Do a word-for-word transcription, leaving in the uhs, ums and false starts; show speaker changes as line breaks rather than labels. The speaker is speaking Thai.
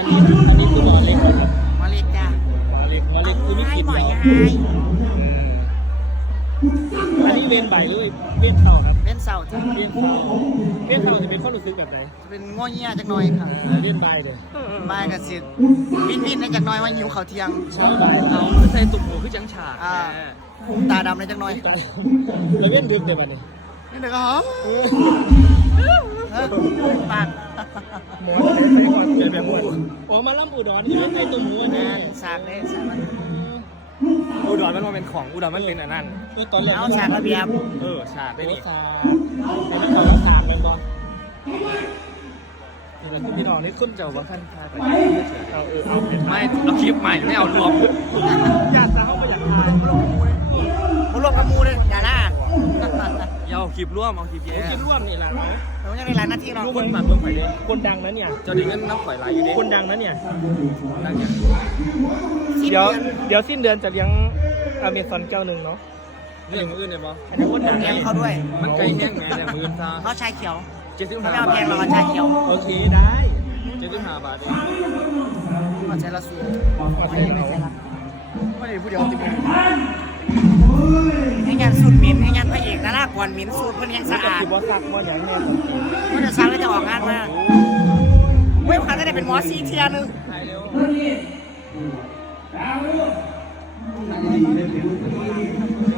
อันนี้คือหมอเล็ก
มาเล็กจ้า
หมอเล็กหมอเล็กคือไม่
ให้
คิด
หมอยาย
อันนี้เวียนใบหรือเวียนเข่าครับ
เล่นเสาจ้า
เวียนเข่าเวียนเข่าจะเป็นข้อรู้สึกแบบไหน
จะเป็นง้อเงี้ยจักหน่อยค่ะ
เวียนใบเลย
บ้านกับสิวินวินในจักหน่อยว่าหิวเขาเที่ยง
ใช่ใบ
เอาใส่ตุ่มหูคือจังฉาก
อ่าตาดำในจักหน่อย
เราเวียนดึกเดี๋ยววันนี้
นี่เด็กก็ฮะปาก
หมอใส่ใส่ก่อนเดี๋ยวแบบหมดโอ้มาล่ำอุดรที่ไอ้ตัวหมูอันนี้
งานฉากเลยฉากมัน
อุดรมันเป็นของอุดรมันเป็นอันนั้น
ตอนแรก
เอาฉากระเบียบ
เออฉากได้
โอ้
นี่
สาไอ้นี่เขาต้องสามเลยบอลแต่ที่พี่น้องนี่ขึ้นเจ้าว่าขั้นพาไปเอาเออเอาเป็น
ไม่เราคลิปใหม่ไม่เอารวม
ญาติเขาไปอยากทาน
มุลงกระมูเลยอย่าล่า
อย่าเอาคลิปร่วมเอาคลิปแย่
ผมกินร่วมนี่แหละ
เรายังในร้านหน้าที่เรา
ลูกมันปัดเบิ่งไปเลย
คนดังนะเนี่ย
เจ้าดึงเงินน้ำข่อยลายอยู่ดิ
คนดังนะเนี่ย
นั่งอย่าง
เดี๋ยวเดี๋ยวสิ้นเดือนจะเลี้ยงอเมซอนแก้วหนึ่งเนาะ
เรื่องอื่นเนี่ยบอ
อันนี้คนดัง
แกงเขาด้วย
มันไกลแห้งไงเนี่ยมือซา
เขาชายเขียว
เจ็ดสิบ
เขา
ห้า
ไม่เอา
บา
แก
ท
งเราเอาชาเขียว
โอเคได้
เจ็ดสิบห้าบาทเอง
เอาใจละสู
โอเคเอา
ไม่ได้พูดเดียวติดให้งานสูตรหมิ่นให้งานพระเอกนะล่ะก่อนหมิ่นสูตรเพื่อนยังสะอาด
ที่บอสักบออย่างเนี่ย
เมื่อจะซักแล้วจะออกงานมาเว้ยพันจะได้เป็นหมอซีเทียนึง
ถ่ายเร็ว